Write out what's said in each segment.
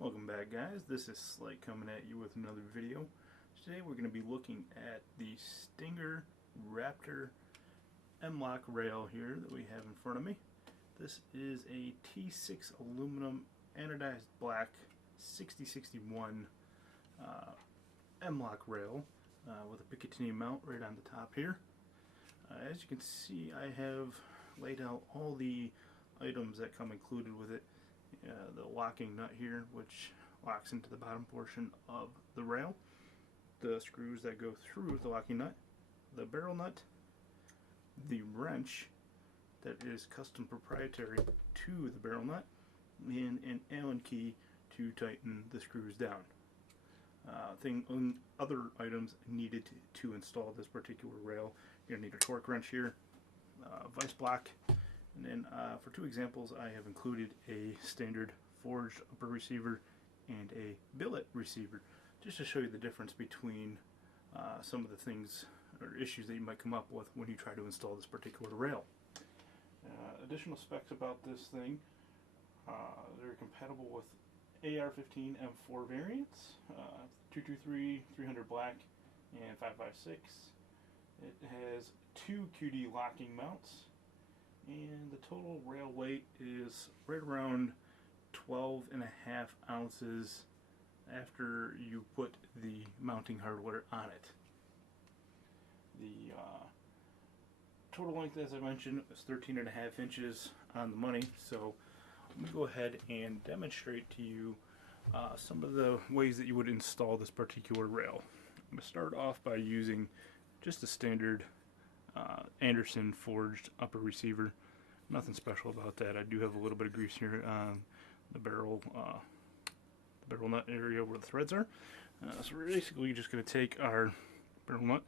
Welcome back, guys. This is Slight coming at you with another video. Today we're going to be looking at the Stngr Rptr M-Lok rail here that we have in front of me. This is a T6 aluminum anodized black 6061 M-Lok rail with a Picatinny mount right on the top here. As you can see, I have laid out all the items that come included with it. The locking nut here, which locks into the bottom portion of the rail, the screws that go through the locking nut, the barrel nut, the wrench that is custom proprietary to the barrel nut, and an Allen key to tighten the screws down. Other items needed to install this particular rail: you're going to need a torque wrench here, vice block, and then for two examples I have included a standard forged upper receiver and a billet receiver, just to show you the difference between some of the things or issues that you might come up with when you try to install this particular rail. Additional specs about this thing: they're compatible with AR-15 M4 variants, 223, 300 black, and 556. It has two QD locking mounts, and the total rail weight is right around 12.5 ounces after you put the mounting hardware on it. The total length, as I mentioned, is 13.5 inches on the money, so I'm going to go ahead and demonstrate to you some of the ways that you would install this particular rail. I'm going to start off by using just a standard Anderson forged upper receiver. Nothing special about that. I do have a little bit of grease here on the barrel nut area where the threads are. So we're basically just going to take our barrel nut,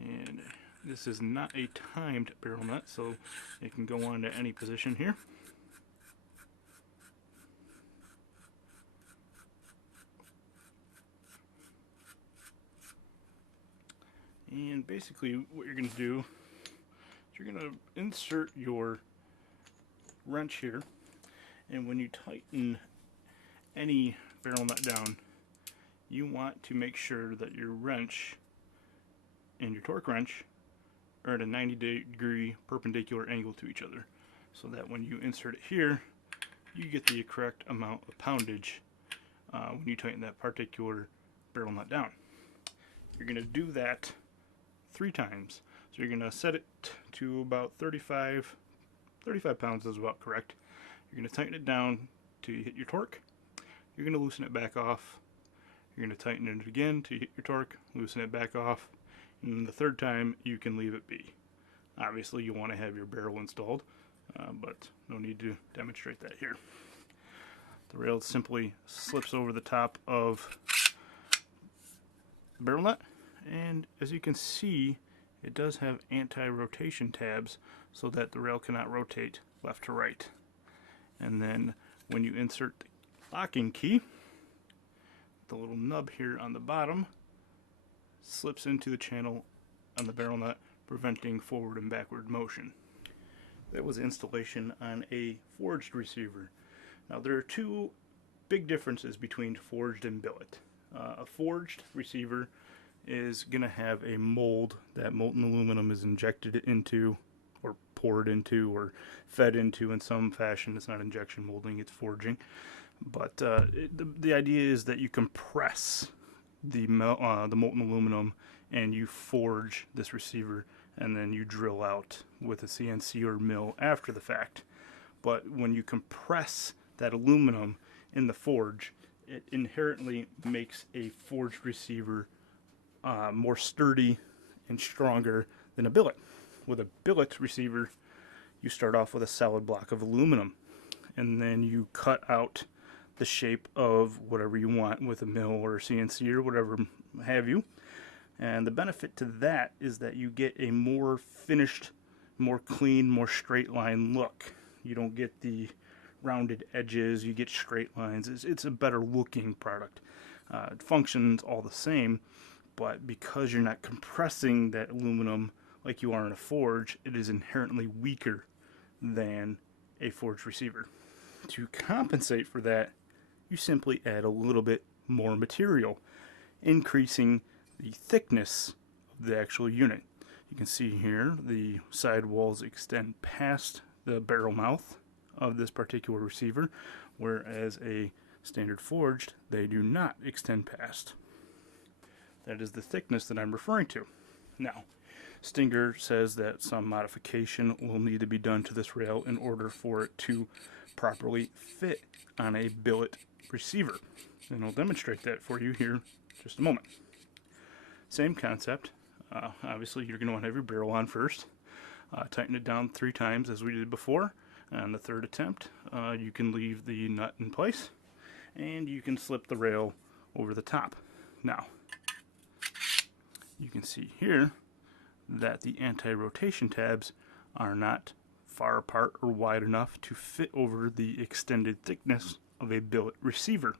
and this is not a timed barrel nut, so it can go on to any position here. And basically what you're going to do is you're going to insert your wrench here, and when you tighten any barrel nut down, you want to make sure that your wrench and your torque wrench are at a 90-degree perpendicular angle to each other, so that when you insert it here, you get the correct amount of poundage when you tighten that particular barrel nut down. You're going to do that 3 times. So you're going to set it to about 35 pounds is about correct. You're going to tighten it down till you hit your torque. You're going to loosen it back off. You're going to tighten it again till you hit your torque, loosen it back off, and the third time you can leave it be. Obviously you want to have your barrel installed, but no need to demonstrate that here. The rail simply slips over the top of the barrel nut, and as you can see, it does have anti-rotation tabs so that the rail cannot rotate left to right. And then when you insert the locking key, the little nub here on the bottom slips into the channel on the barrel nut, preventing forward and backward motion. That was installation on a forged receiver. Now there are two big differences between forged and billet. A forged receiver is going to have a mold that molten aluminum is injected into, or poured into, or fed into in some fashion. It's not injection molding, it's forging. But the idea is that you compress the molten aluminum and you forge this receiver, and then you drill out with a CNC or mill after the fact. But when you compress that aluminum in the forge, it inherently makes a forged receiver more sturdy and stronger than a billet. With a billet receiver, you start off with a solid block of aluminum, and then you cut out the shape of whatever you want with a mill or CNC or whatever have you. And the benefit to that is that you get a more finished, more clean, more straight line look. You don't get the rounded edges, you get straight lines. It's a better looking product. It functions all the same, but because you're not compressing that aluminum like you are in a forge, it is inherently weaker than a forged receiver. To compensate for that, you simply add a little bit more material, increasing the thickness of the actual unit. You can see here the side walls extend past the barrel mouth of this particular receiver, whereas a standard forged, they do not extend past. That is the thickness that I'm referring to. Now, Stngr says that some modification will need to be done to this rail in order for it to properly fit on a billet receiver. And I'll demonstrate that for you here in just a moment. Same concept. Obviously, you're going to want to have your barrel on first. Tighten it down 3 times as we did before. On the 3rd attempt, you can leave the nut in place, and you can slip the rail over the top. Now, you can see here that the anti-rotation tabs are not far apart or wide enough to fit over the extended thickness of a billet receiver.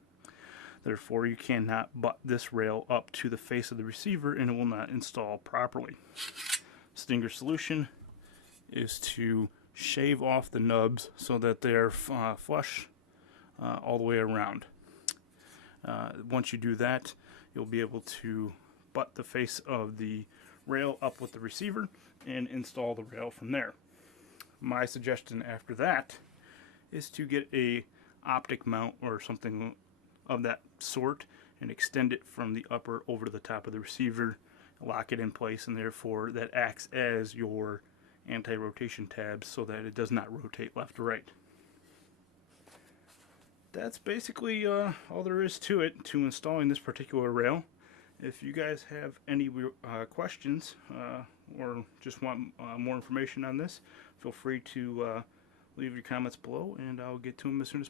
Therefore, you cannot butt this rail up to the face of the receiver and it will not install properly. Stngr's solution is to shave off the nubs so that they are flush all the way around. Once you do that, you'll be able to butt the face of the rail up with the receiver and install the rail from there. My suggestion after that is to get a optic mount or something of that sort and extend it from the upper over to the top of the receiver, lock it in place, and therefore that acts as your anti-rotation tabs so that it does not rotate left or right. That's basically all there is to it, to installing this particular rail. If you guys have any questions or just want more information on this, feel free to leave your comments below and I'll get to them as soon as